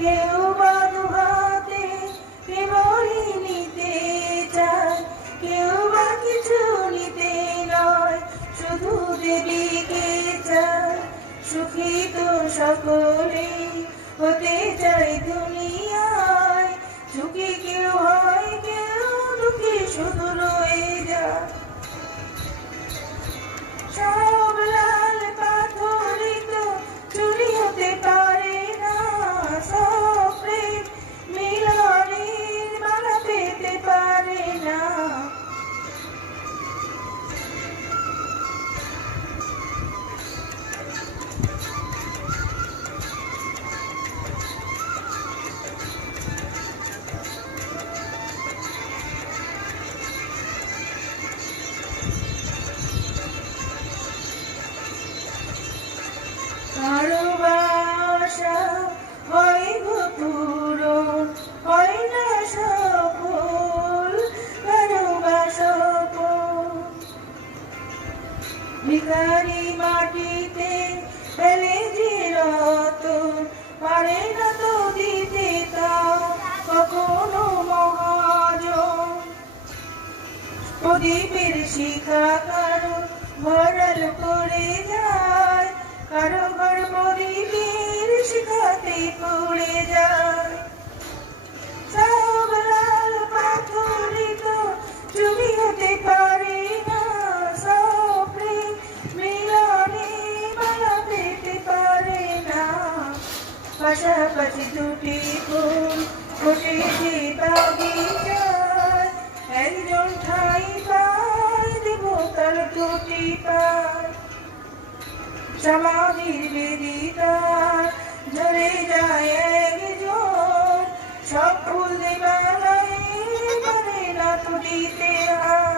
কেউ বানু হাতে নিতে কেউ বা কিছু নিতে নয়, শুধু সুখী তো সকলে হতে চাই দুনিয়ায় ভিখারি মাটিতে ফেলে যে রতন, পারে না তো দিতে তা কখনো মহাজন। প্রদীপের শিখা কারও ভরাল করে যায়, কারও ঘর প্রদীপের শিখাতে পড়ে যায়। পাশাপাশি দুটি ফুল বসেছি বাগিচায় একজন ঠাই পায় দেব তার দুটি পায় সমাধির বেদিকার ধরে যায় একজন সব ফুল দেবালাই করে না তুলিতে আর